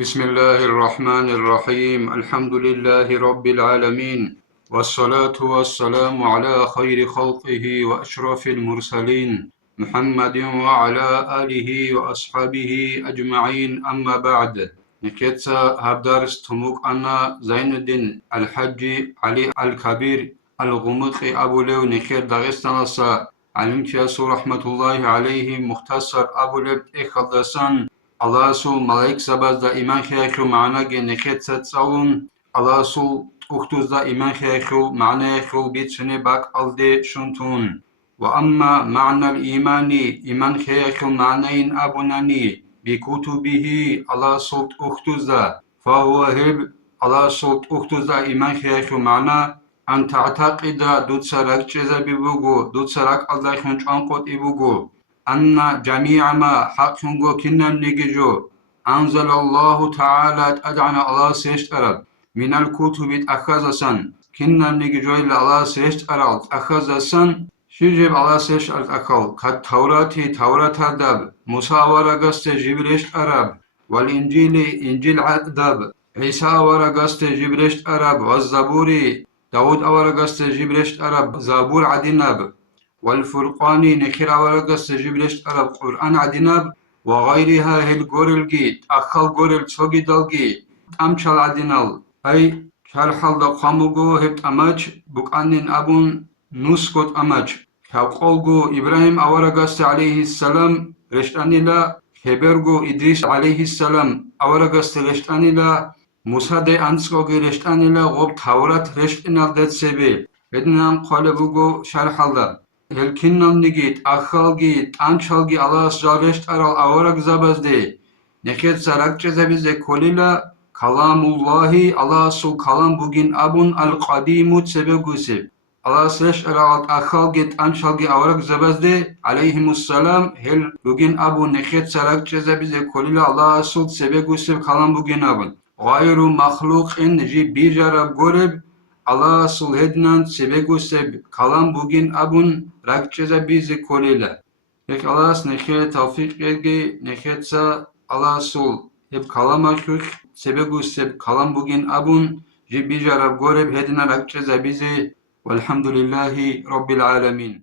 بسم الله الرحمن الرحيم الحمد لله رب العالمين والصلاة والسلام على خير خلقه وأشرف المرسلين محمد وعلى آله وأصحابه أجمعين أما بعد نكتسا هبدارس تموك أنا زين الدين الحج علي الكبير الغمقي أبو لو نكت داغستان علمت ياسو رحمة الله عليه مختصر أبو لبت إخدسان الله سو ملاك سبز دا إيمان خيخو معنا جي نخيت ستساون الله سو أختوز دا إيمان خيخو معنا خو بيت سنة باك ألدي شنتون وأما معنى الإيمان إيمان خيخو معنين أبناني بكتبه الله سو أختوز دا فهو هب الله سو أختوز دا إيمان خيخو معنا أن تعتقد دوت سرق جزا ببوغو دوت سرق الله خنش أنقود إبوغو أن جميع ما حق هنگو كنن نججو أنزل الله تعالى أدعنا الله سيشترد من الكتب أخذسن كنن نججو إلا الله سيشترد أخذسن شجب الله سيشترد أخل كالتوراة توراة دب موسى ورقست جبريشت أرب والإنجيل إنجيل دب عيسى ورقست جبريشت أرب والزبوري داود ورقست جبريشت أرب زبور عدنب والفرقان نخير ورقس جبريشت أرب قرآن عدنب وغيرها هل قرلجي أخل قرل تسوغي دلجي أمشال عدنال أي شرحل دا قاموغو هبت أماج بقانين أبون نسكت أماج كاقولغو إبراهيم أورقس عليه السلام رشتاني لا خبرغو إدريس عليه السلام أورقس رشتاني لا موسى دي أنسكوغي رشتاني لا غب تورات رشتنال دات سبي بدنام قالبوغو شرحل دا الكنن نجيت أخالجي أنشالجي الله سجارشت أرال أورق زبزدي نكت سرق جزبزي كللا كلام الله سو كلام بوجين أبون القديم تسبقوسب الله سش أرال أخالجي أنشالجي أورق زبزدي عليهم السلام هل بوجين أبون نكت سرق جزبزي كللا الله سو تسبقوسب كلام بوجين أبون غير مخلوق إن جي بيجرب قرب الله سلهدنان سبقو سب كلام بوجين أبون ركجزا بيزي كوليلا يك الله نخي توفيق يجي نخي تسا الله سل هب كلام أخوك سبقو سب كلام بوجين أبون جي بيجرب قرب هدنا ركجزا بيزي والحمد لله رب العالمين.